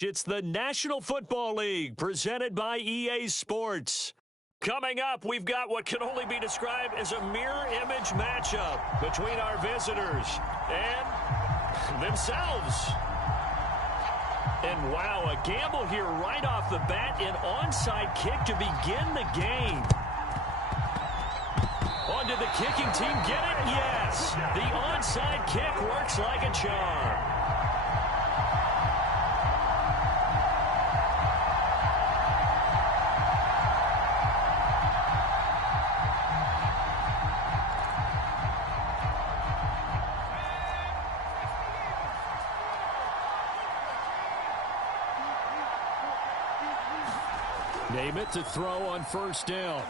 It's the National Football League presented by EA Sports. Coming up, we've got what can only be described as a mirror image matchup between our visitors and themselves. And wow, a gamble here right off the bat, an onside kick to begin the game. On did the kicking team get it? Yes. The onside kick works like a charm. Namath to throw on first down.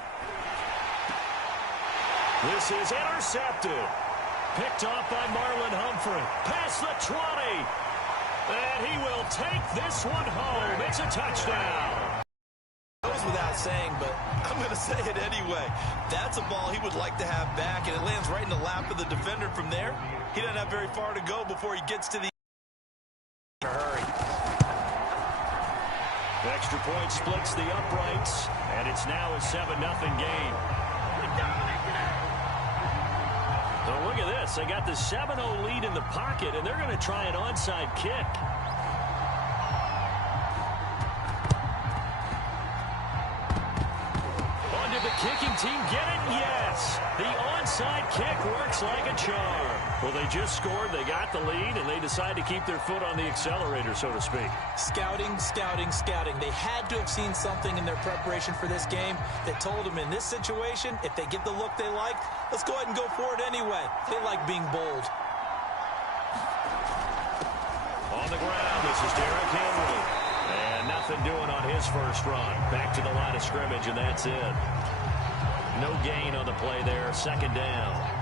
This is intercepted. Picked off by Marlon Humphrey. Past the 20. And he will take this one home. It's a touchdown. That was without saying, but I'm going to say it anyway. That's a ball he would like to have back, and it lands right in the lap of the defender from there. He doesn't have very far to go before he gets to the hurry. Extra point splits the uprights, and it's now a 7-0 game. So look at this. They got the 7-0 lead in the pocket, and they're going to try an onside kick. On did the kicking team get it? Yes. The onside kick works like a charm. Well, they just scored, they got the lead, and they decide to keep their foot on the accelerator, so to speak. Scouting, scouting, scouting. They had to have seen something in their preparation for this game that told them in this situation, if they get the look they like, let's go ahead and go for it anyway. They like being bold. On the ground, this is Derrick Henry. And nothing doing on his first run. Back to the line of scrimmage, and that's it. No gain on the play there, second down.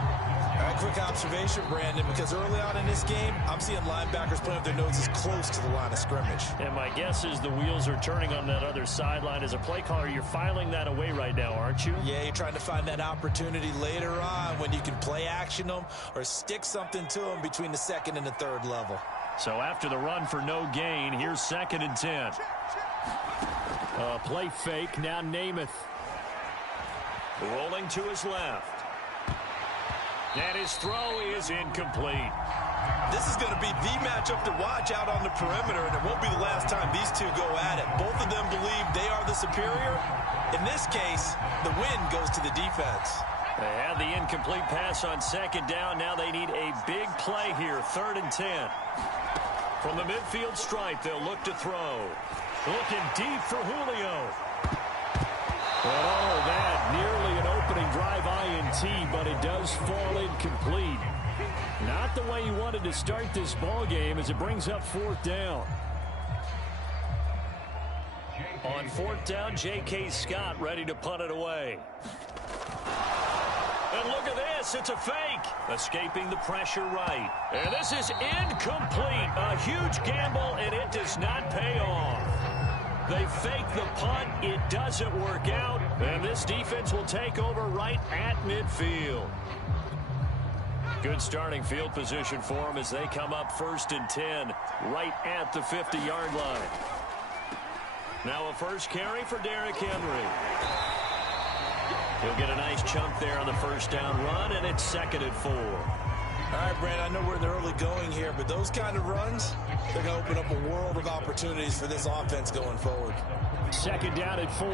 All right, quick observation, Brandon, because early on in this game, I'm seeing linebackers putting up their noses close to the line of scrimmage. And my guess is the wheels are turning on that other sideline. As a play caller, you're filing that away right now, aren't you? Yeah, you're trying to find that opportunity later on when you can play action them or stick something to them between the second and the third level. So after the run for no gain, here's 2nd and 10. Play fake, now Namath. Rolling to his left. And his throw is incomplete. This is going to be the matchup to watch out on the perimeter, and it won't be the last time these two go at it. Both of them believe they are the superior. In this case, the win goes to the defense. They had the incomplete pass on second down. Now they need a big play here, 3rd and 10. From the midfield stripe, they'll look to throw. Looking deep for Julio. Oh, that nearly an opening drive INT, but it does fall incomplete. Not the way he wanted to start this ball game as it brings up 4th down. On 4th down, J.K. Scott ready to punt it away. And look at this, it's a fake. Escaping the pressure right. And this is incomplete. A huge gamble, and it does not pay off. They fake the punt. It doesn't work out. And this defense will take over right at midfield. Good starting field position for them as they come up 1st and 10 right at the 50-yard line. Now a first carry for Derrick Henry. He'll get a nice chunk there on the first down run, and it's 2nd and 4. All right, Brand, I know we're in the early going here, but those kind of runs, they're going to open up a world of opportunities for this offense going forward. 2nd down at 4.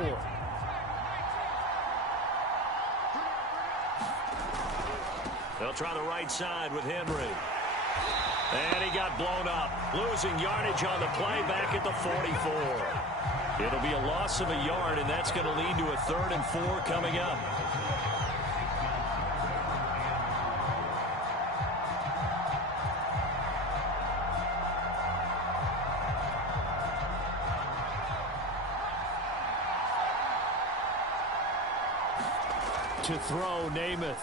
They'll try the right side with Henry. And he got blown up. Losing yardage on the play back at the 44. It'll be a loss of a yard, and that's going to lead to a 3rd and 4 coming up. To throw, Namath.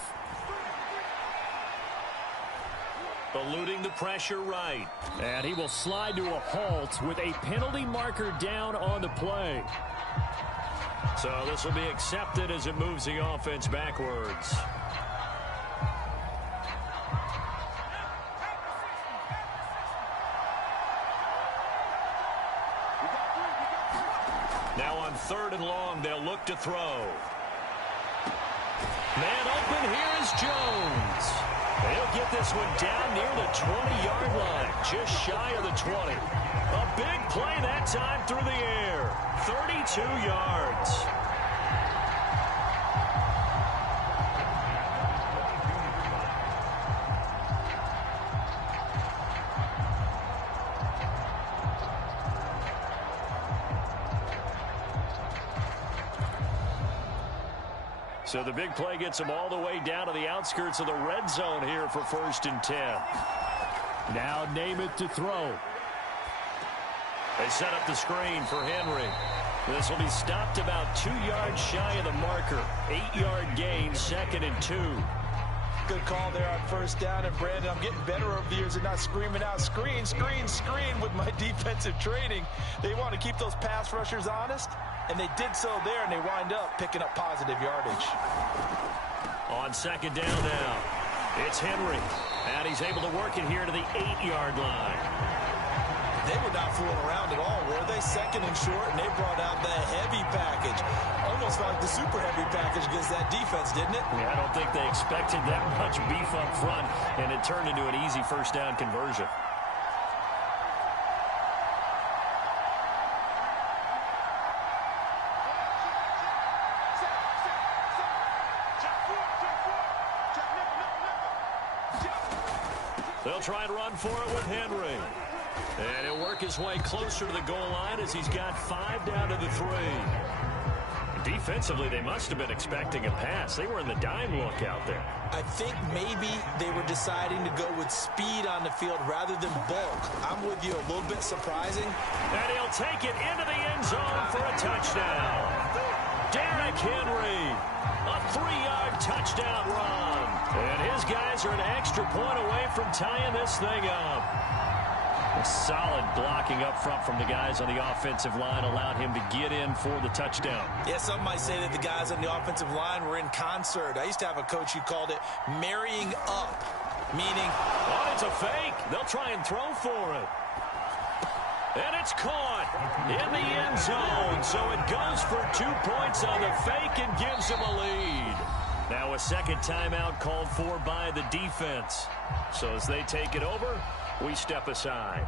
Eluding the pressure right. And he will slide to a halt with a penalty marker down on the play. So this will be accepted as it moves the offense backwards. Now on 3rd and long, they'll look to throw. Man open, here is Jones. He'll get this one down near the 20-yard line, just shy of the 20. A big play that time through the air, 32 yards. So the big play gets him all the way down to the outskirts of the red zone here for 1st and 10. Now Namath to throw. They set up the screen for Henry. This will be stopped about 2 yards shy of the marker. 8-yard gain, 2nd and 2. Good call there on 1st down. And, Brandon, I'm getting better over the years at not screaming out, screen, screen, screen with my defensive training. They want to keep those pass rushers honest, and they did so there, and they wind up picking up positive yardage. On 2nd down now, it's Henry. And he's able to work it here to the 8-yard line. They were not fooling around at all, were they? 2nd and short, and they brought out the heavy package. Almost like the super heavy package against that defense, didn't it? Yeah, I don't think they expected that much beef up front, and it turned into an easy 1st down conversion. They'll try and run for it with Henry. And he'll work his way closer to the goal line as he's got 5 down to the 3. Defensively, they must have been expecting a pass. They were in the dime look out there. I think maybe they were deciding to go with speed on the field rather than bulk. I'm with you, a little bit surprising. And he'll take it into the end zone for a touchdown. Derrick Henry, a 3-yard touchdown run. And his guys are an extra point away from tying this thing up. A solid blocking up front from the guys on the offensive line allowed him to get in for the touchdown. Yeah, some might say that the guys on the offensive line were in concert. I used to have a coach who called it marrying up, meaning, oh, it's a fake. They'll try and throw for it. And it's caught in the end zone. So it goes for 2 points on the fake and gives him a lead. Now a second timeout called for by the defense. So as they take it over, we step aside.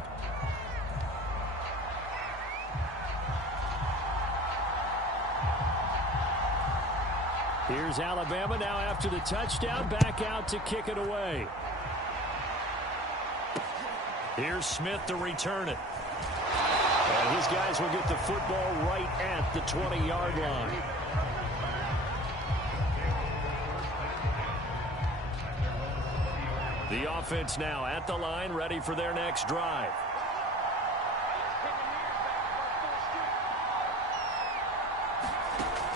Here's Alabama now after the touchdown, back out to kick it away. Here's Smith to return it. And his guys will get the football right at the 20-yard line. The offense now at the line, ready for their next drive.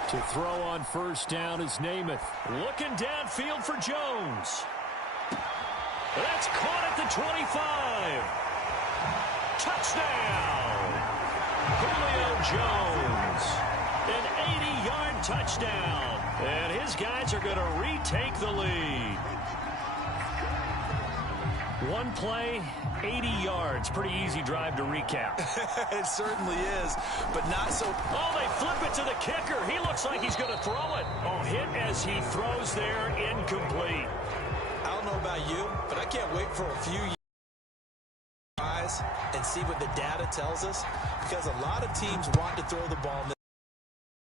To throw on 1st down is Namath. Looking downfield for Jones. That's caught at the 25. Touchdown! Julio Jones. An 80-yard touchdown. And his guys are going to retake the lead. One play, 80 yards. Pretty easy drive to recap. It certainly is, but not so. Oh, they flip it to the kicker. He looks like he's going to throw it. Oh, hit as he throws there, incomplete. I don't know about you, but I can't wait for a few years and see what the data tells us, because a lot of teams want to throw the ball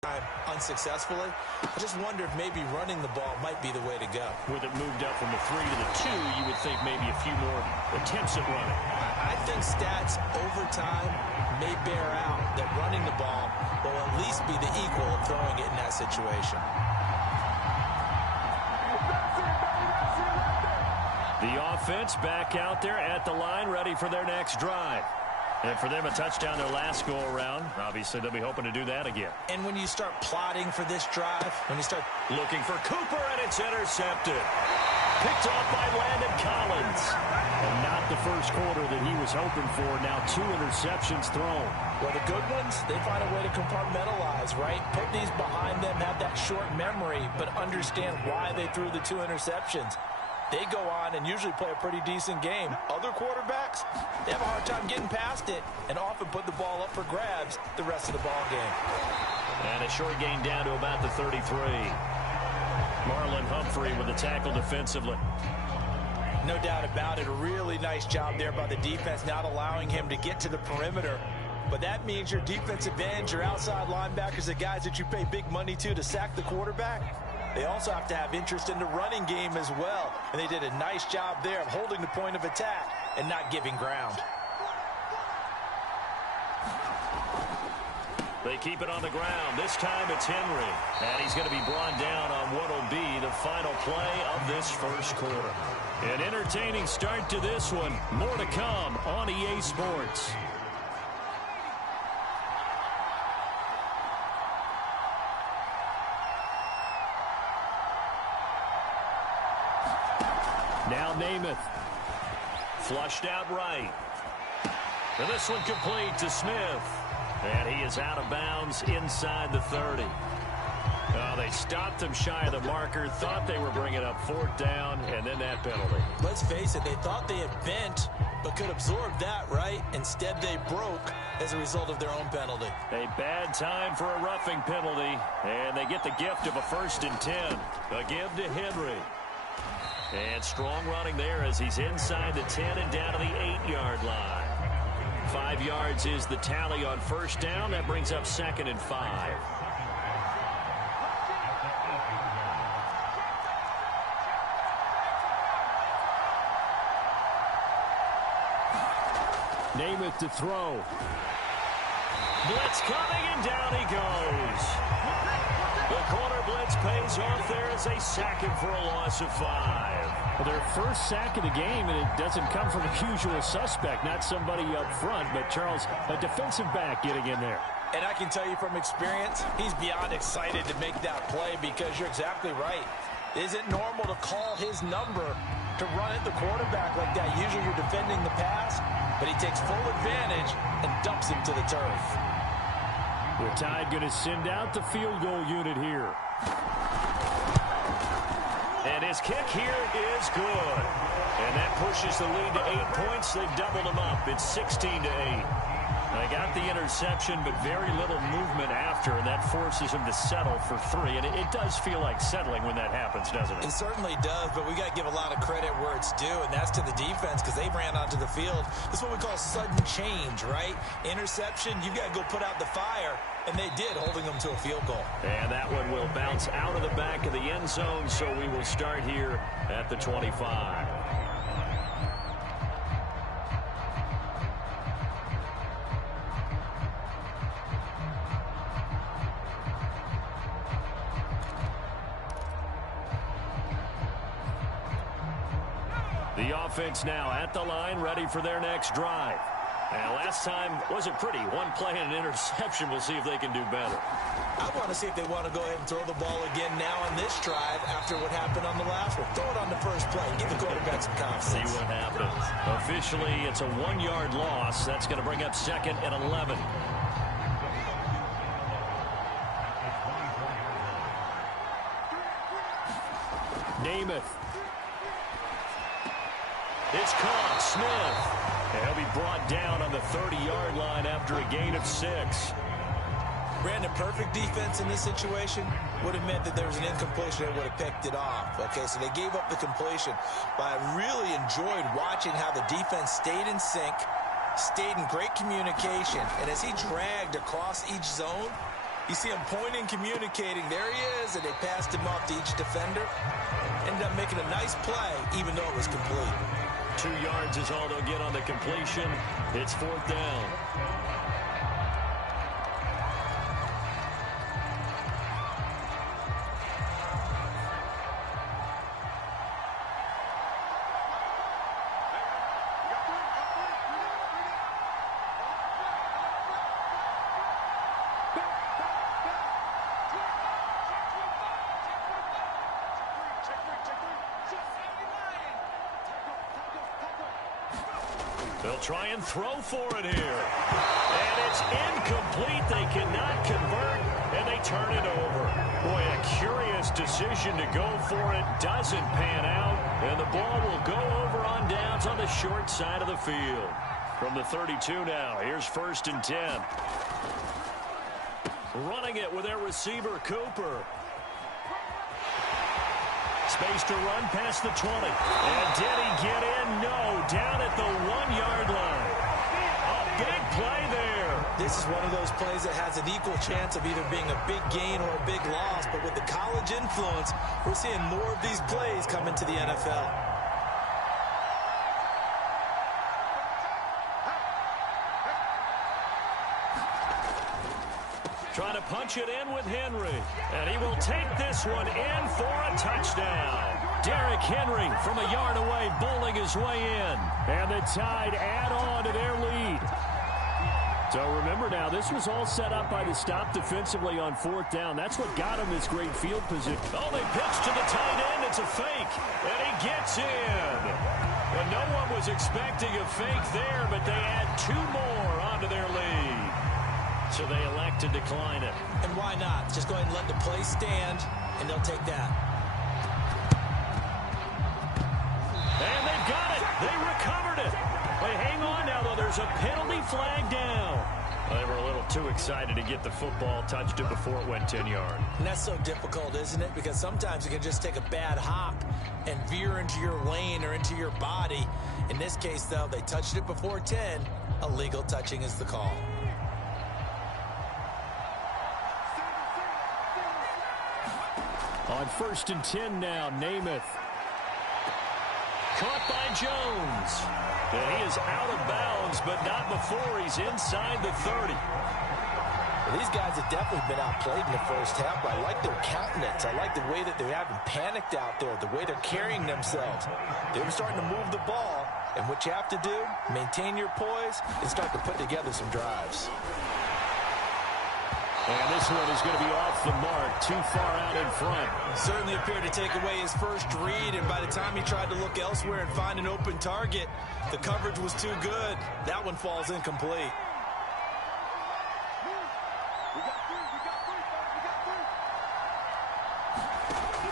time unsuccessfully. I just wonder if maybe running the ball might be the way to go. With it moved up from the 3 to the 2, you would think maybe a few more attempts at running. I think stats over time may bear out that running the ball will at least be the equal of throwing it in that situation. The offense back out there at the line, ready for their next drive. And for them, a touchdown their last go-around. Obviously, they'll be hoping to do that again. And when you start plotting for this drive, when you start looking for Cooper, and it's intercepted. Picked off by Landon Collins. And not the first quarter that he was hoping for. Now 2 interceptions thrown. Well, the good ones, they find a way to compartmentalize, right? Put these behind them, have that short memory, but understand why they threw the 2 interceptions. they go on and usually play a pretty decent game. Other quarterbacks, they have a hard time getting past it and often put the ball up for grabs the rest of the ball game. And a short gain down to about the 33. Marlon Humphrey with the tackle defensively. No doubt about it. A really nice job there by the defense, not allowing him to get to the perimeter. But that means your defensive ends, your outside linebackers, the guys that you pay big money to sack the quarterback, they also have to have interest in the running game as well. And they did a nice job there of holding the point of attack and not giving ground. They keep it on the ground. This time it's Henry. And he's going to be brought down on what will be the final play of this first quarter. An entertaining start to this one. More to come on EA Sports. Now Namath. Flushed out right. And this one complete to Smith. And he is out of bounds inside the 30. They stopped him shy of the marker, thought they were bringing up fourth down, and then that penalty. Let's face it, they thought they had bent, but could absorb that, right? Instead, they broke as a result of their own penalty. A bad time for a roughing penalty, and they get the gift of a 1st and 10. A give to Henry. And strong running there as he's inside the 10 and down to the 8-yard line. 5 yards is the tally on first down. That brings up 2nd and 5. Namath to throw. Blitz coming, and down he goes. The corner blitz pays off there as they sack him for a loss of 5. Well, their first sack of the game, and it doesn't come from a usual suspect, not somebody up front, but Charles, a defensive back getting in there. And I can tell you from experience, he's beyond excited to make that play because you're exactly right. Is it normal to call his number to run at the quarterback like that? Usually you're defending the pass, but he takes full advantage and dumps him to the turf. The Tide going to send out the field goal unit here. And his kick here is good. And that pushes the lead to 8 points. They've doubled them up. It's 16-8. They got the interception, but very little movement after, and that forces him to settle for 3. And it does feel like settling when that happens, doesn't it? It certainly does, but we got to give a lot of credit where it's due, and that's to the defense because they ran onto the field. This is what we call sudden change, right? Interception, you got to go put out the fire, and they did, holding them to a field goal. And that one will bounce out of the back of the end zone, so we will start here at the 25. The offense now at the line, ready for their next drive. And last time wasn't pretty. One play and an interception. We'll see if they can do better. I want to see if they want to go ahead and throw the ball again now on this drive after what happened on the last one. Throw it on the first play. Give the quarterback some confidence. See what happens. Officially, it's a 1-yard loss. That's going to bring up 2nd and 11. Namath. It's caught. Smith. And he'll be brought down on the 30-yard line after a gain of 6. Brandon, perfect defense in this situation would have meant that there was an incompletion that would have picked it off. Okay, so they gave up the completion. But I really enjoyed watching how the defense stayed in sync, stayed in great communication. And as he dragged across each zone, you see him pointing, communicating. There he is, and they passed him off to each defender. Ended up making a nice play, even though it was complete. 2 yards is all they'll get on the completion. It's 4th down. They'll try and throw for it here. And it's incomplete. They cannot convert, and they turn it over. Boy, a curious decision to go for it. Doesn't pan out. And the ball will go over on downs on the short side of the field. From the 32 now, here's 1st and 10. Running it with their receiver, Cooper. Space to run past the 20. And did he get in? No, down at the 1-yard line. A big play there. This is one of those plays that has an equal chance of either being a big gain or a big loss. But with the college influence, we're seeing more of these plays come into the NFL. Trying to punch it in with Henry. And he will take this one in for a touchdown. Derrick Henry from a yard away bowling his way in. And the Tide add on to their lead. So remember now, this was all set up by the stop defensively on 4th down. That's what got him this great field position. Oh, they pitch to the tight end. It's a fake. And he gets in. And no one was expecting a fake there, but they add 2 more onto their lead. So they elect to decline it. And why not? Just go ahead and let the play stand, and they'll take that. And they've got it. They recovered it. Hey, hang on now, though. There's a penalty flag down. They were a little too excited to get the football, touched it before it went 10 yards. And that's so difficult, isn't it? Because sometimes you can just take a bad hop and veer into your lane or into your body. In this case, though, they touched it before 10. Illegal touching is the call. On 1st and 10 now, Namath. Caught by Jones. And he is out of bounds, but not before he's inside the 30. Well, these guys have definitely been outplayed in the first half, but I like their countenance. I like the way that they're having panicked out there, the way they're carrying themselves. They're starting to move the ball, and what you have to do, maintain your poise and start to put together some drives. And this one is going to be off the mark, too far out in front. Certainly appeared to take away his first read, and by the time he tried to look elsewhere and find an open target, the coverage was too good. That one falls incomplete.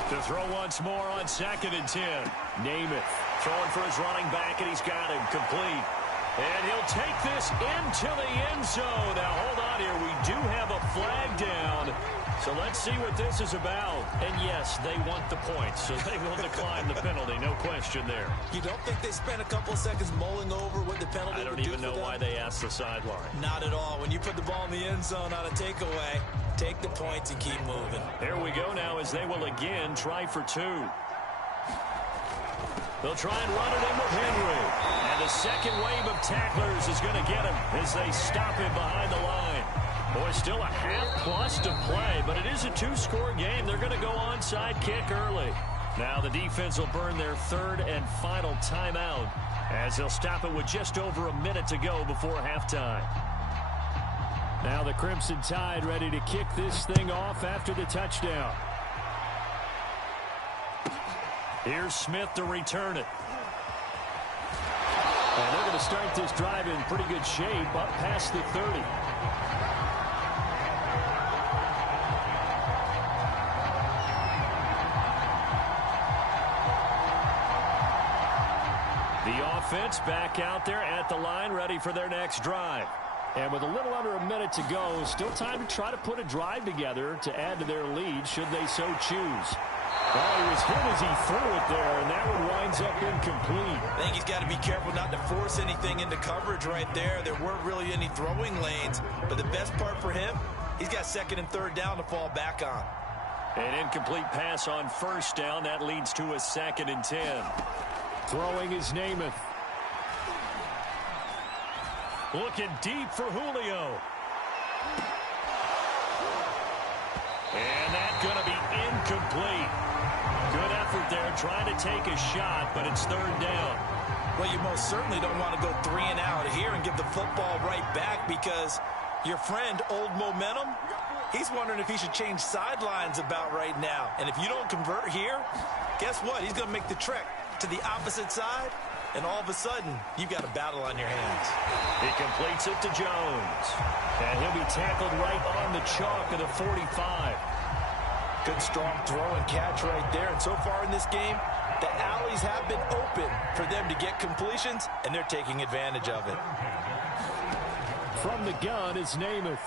To throw once more on 2nd and 10. Namath throwing for his running back, and he's got him complete. And he'll take this into the end zone. Now, hold on here. We do have a flag down. So let's see what this is about. And, yes, they want the points, so they will decline the penalty. No question there. You don't think they spent a couple of seconds mulling over what the penalty would do? I don't even know why they asked the sideline. Not at all. When you put the ball in the end zone on a takeaway, take the points and keep moving. Here we go now as they will again try for 2. They'll try and run it in with Henry. And the second wave of tacklers is going to get him as they stop him behind the line. Boy, still a half-plus to play, but it is a 2-score game. They're going to go onside kick early. Now the defense will burn their 3rd and final timeout as they'll stop it with just over a minute to go before halftime. Now the Crimson Tide ready to kick this thing off after the touchdown. Here's Smith to return it. And they're going to start this drive in pretty good shape up past the 30. The offense back out there at the line, ready for their next drive. And with a little under a minute to go, still time to try to put a drive together to add to their lead should they so choose. Well, he was hit as he threw it there, and that one winds up incomplete. I think he's got to be careful not to force anything into coverage right there. There weren't really any throwing lanes, but the best part for him, he's got 2nd and 3rd down to fall back on. An incomplete pass on 1st down. That leads to a 2nd and 10. Throwing is Namath. Looking deep for Julio. And that's going to be incomplete. Good effort there, trying to take a shot, but it's 3rd down. Well, you most certainly don't want to go 3 and out here and give the football right back because your friend, Old Momentum, he's wondering if he should change sidelines about right now. And if you don't convert here, guess what? He's going to make the trek to the opposite side, and all of a sudden, you've got a battle on your hands. He completes it to Jones. And he'll be tackled right on the chalk of the 45. Good, strong throw and catch right there. And so far in this game, the alleys have been open for them to get completions, and they're taking advantage of it. From the gun is Namath.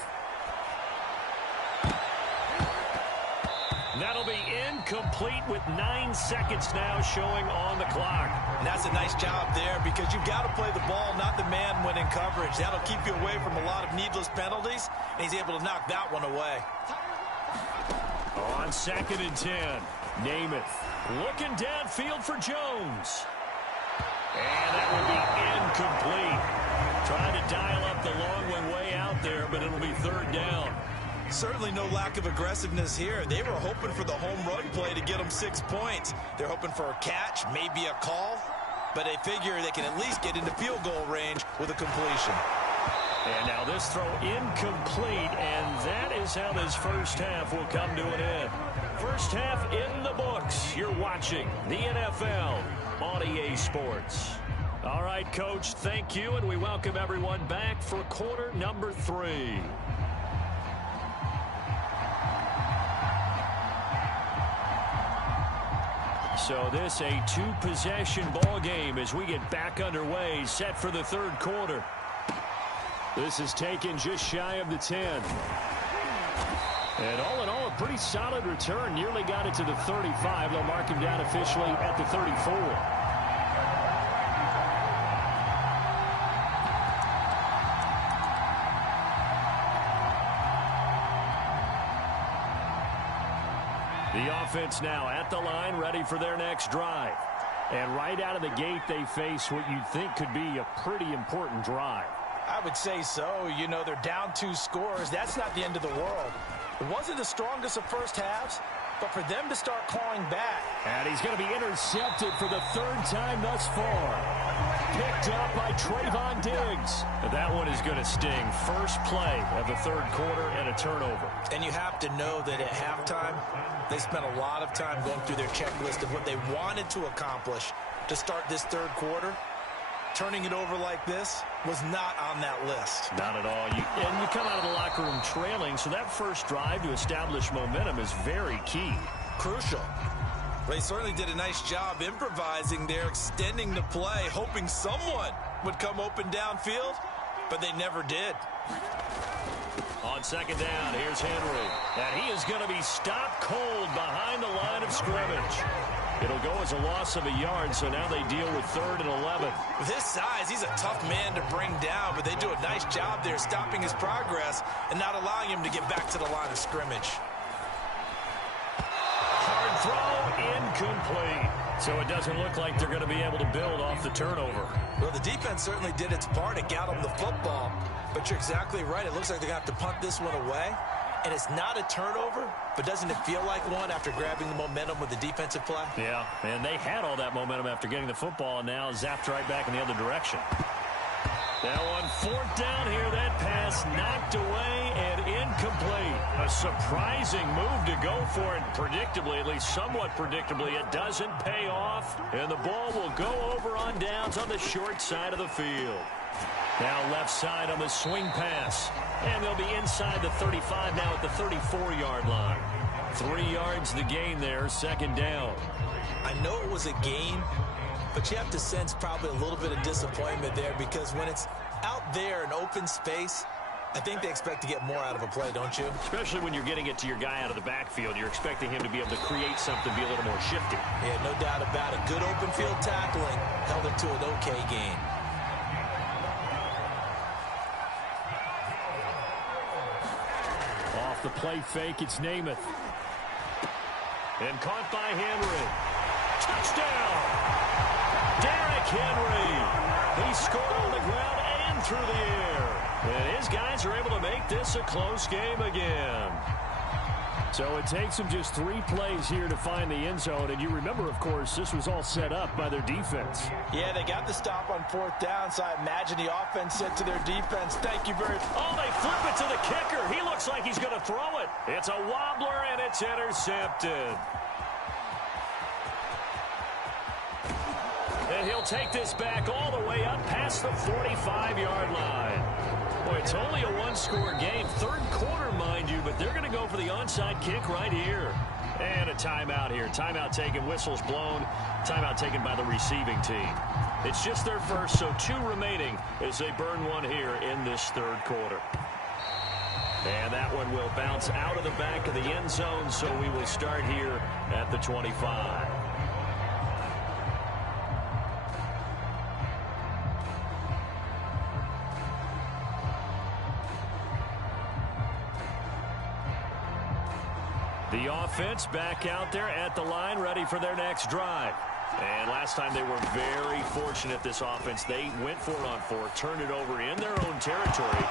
That'll be incomplete with 9 seconds now showing on the clock. And that's a nice job there because you've got to play the ball, not the man when in coverage. That'll keep you away from a lot of needless penalties, and he's able to knock that one away. On 2nd and 10, Namath looking downfield for Jones. And that will be incomplete. Trying to dial up the long one way out there, but it'll be 3rd down. Certainly no lack of aggressiveness here. They were hoping for the home run play to get them 6 points. They're hoping for a catch, maybe a call, but they figure they can at least get into field goal range with a completion. And now this throw incomplete, and that is how this first half will come to an end. First half in the books. You're watching the NFL on EA Sports. All right, Coach, thank you, and we welcome everyone back for quarter number 3. So this a 2-possession ball game as we get back underway, set for the 3rd quarter. This is taken just shy of the 10. And all in all, a pretty solid return. Nearly got it to the 35. They'll mark him down officially at the 34. The offense now at the line, ready for their next drive. And right out of the gate, they face what you'd think could be a pretty important drive. I would say so. You know, they're down 2 scores. That's not the end of the world. It wasn't the strongest of first halves, but for them to start clawing back. And he's going to be intercepted for the 3rd time thus far. Picked up by Trayvon Diggs. That one is going to sting. First play of the 3rd quarter and a turnover. And you have to know that at halftime, they spent a lot of time going through their checklist of what they wanted to accomplish to start this 3rd quarter. Turning it over like this was not on that list. Not at all. And you come out of the locker room trailing, so that first drive to establish momentum is very key. Crucial. They certainly did a nice job improvising there, extending the play, hoping someone would come open downfield, but they never did. On 2nd down, here's Henry. And he is going to be stopped cold behind the line of scrimmage. It'll go as a loss of a yard, so now they deal with 3rd and 11. With his size, he's a tough man to bring down, but they do a nice job there stopping his progress and not allowing him to get back to the line of scrimmage. Hard throw, incomplete. So it doesn't look like they're going to be able to build off the turnover. Well, the defense certainly did its part. It got them the football, but you're exactly right. It looks like they're going to have to punt this one away. And it's not a turnover, but doesn't it feel like one after grabbing the momentum with the defensive play? Yeah, and they had all that momentum after getting the football, and now zapped right back in the other direction. Now on 4th down here, that pass knocked away and incomplete. A surprising move to go for it. Predictably, at least somewhat predictably, it doesn't pay off, and the ball will go over on downs on the short side of the field. Now left side on the swing pass. And they'll be inside the 35 now at the 34-yard line. 3 yards the gain there, 2nd down. I know it was a gain, but you have to sense probably a little bit of disappointment there because when it's out there in open space, I think they expect to get more out of a play, don't you? Especially when you're getting it to your guy out of the backfield. You're expecting him to be able to create something, be a little more shifty. Yeah, no doubt about it. Good open field tackling held it to an okay gain. Off the play fake, it's Namath. And caught by Henry. Touchdown! Derrick Henry. He scored on the ground and through the air. And his guys are able to make this a close game again. So it takes them just 3 plays here to find the end zone. And you remember, of course, this was all set up by their defense. Yeah, they got the stop on 4th down, so I imagine the offense said to their defense, thank you very much. Oh, they flip it to the kicker. He looks like he's going to throw it. It's a wobbler, and it's intercepted. And he'll take this back all the way up past the 45-yard line. Boy, it's only a 1-score game. 3rd quarter, mind you, but they're going to go for the onside kick right here. And a timeout here. Timeout taken, whistles blown. Timeout taken by the receiving team. It's just their first, so 2 remaining as they burn one here in this third quarter. And that one will bounce out of the back of the end zone, so we will start here at the 25. The offense back out there at the line, ready for their next drive. And last time they were very fortunate, this offense. They went for it on 4, turned it over in their own territory,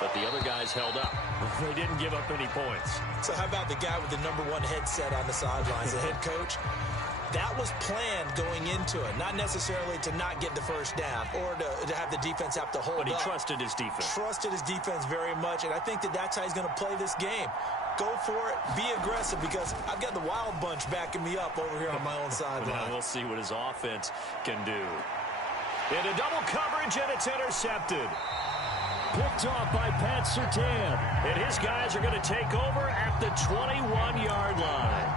but the other guys held up. They didn't give up any points. So how about the guy with the #1 headset on the sidelines, the head coach? That was planned going into it, not necessarily to not get the first down or to have the defense have to hold up. But he trusted his defense. Trusted his defense very much, and I think that's how he's going to play this game. Go for it, be aggressive, because I've got the wild bunch backing me up over here on my own sideline. Now we'll see what his offense can do. Into double coverage, and it's intercepted. Picked off by Pat Surtain. And his guys are going to take over at the 21-yard line.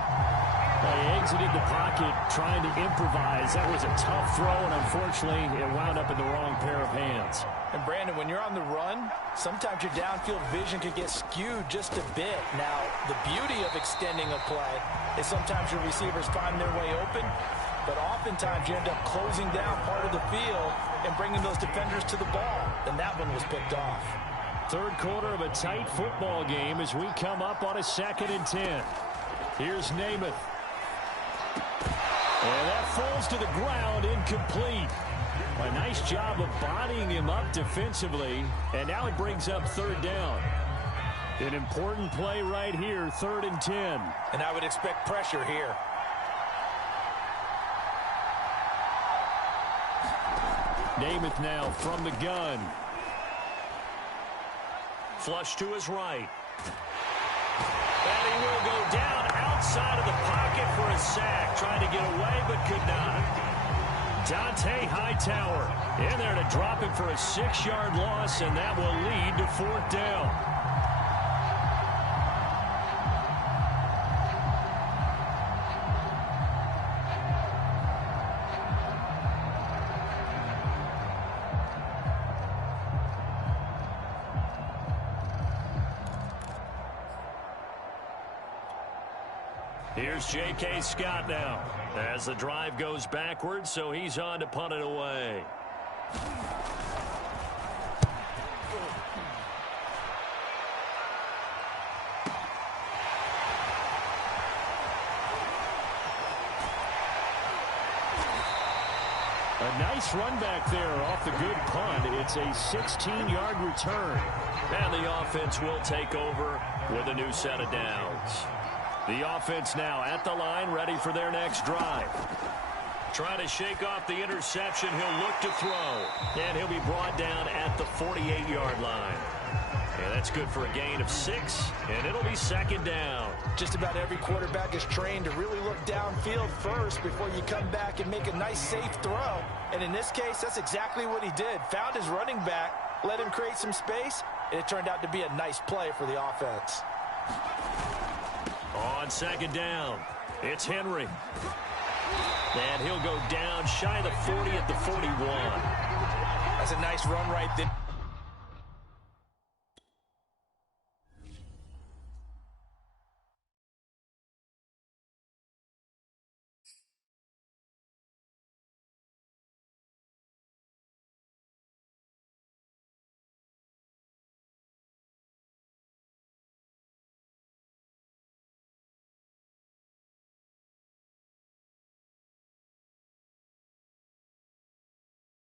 They exited the pocket trying to improvise. That was a tough throw, and unfortunately, it wound up in the wrong pair of hands. And, Brandon, when you're on the run, sometimes your downfield vision can get skewed just a bit. Now, the beauty of extending a play is sometimes your receivers find their way open, but oftentimes you end up closing down part of the field and bringing those defenders to the ball. And that one was picked off. Third quarter of a tight football game as we come up on a 2nd and 10. Here's Namath. And that falls to the ground, incomplete. A nice job of bodying him up defensively, and now it brings up 3rd down. An important play right here, 3rd and 10. And I would expect pressure here. Namath now from the gun. Flush to his right. And he will go down outside of the pocket for a sack. Trying to get away, but could not. Dante Hightower in there to drop him for a 6-yard loss, and that will lead to 4th down. Here's J.K. Scott now as the drive goes backwards, so he's on to punt it away. A nice run back there off the good punt. It's a 16-yard return. And the offense will take over with a new set of downs. The offense now at the line, ready for their next drive. Trying to shake off the interception. He'll look to throw. And he'll be brought down at the 48-yard line. And that's good for a gain of 6, and it'll be 2nd down. Just about every quarterback is trained to really look downfield first before you come back and make a nice, safe throw. And in this case, that's exactly what he did. Found his running back, let him create some space, and it turned out to be a nice play for the offense. On 2nd down, it's Henry. And he'll go down shy of the 40 at the 41. That's a nice run right there.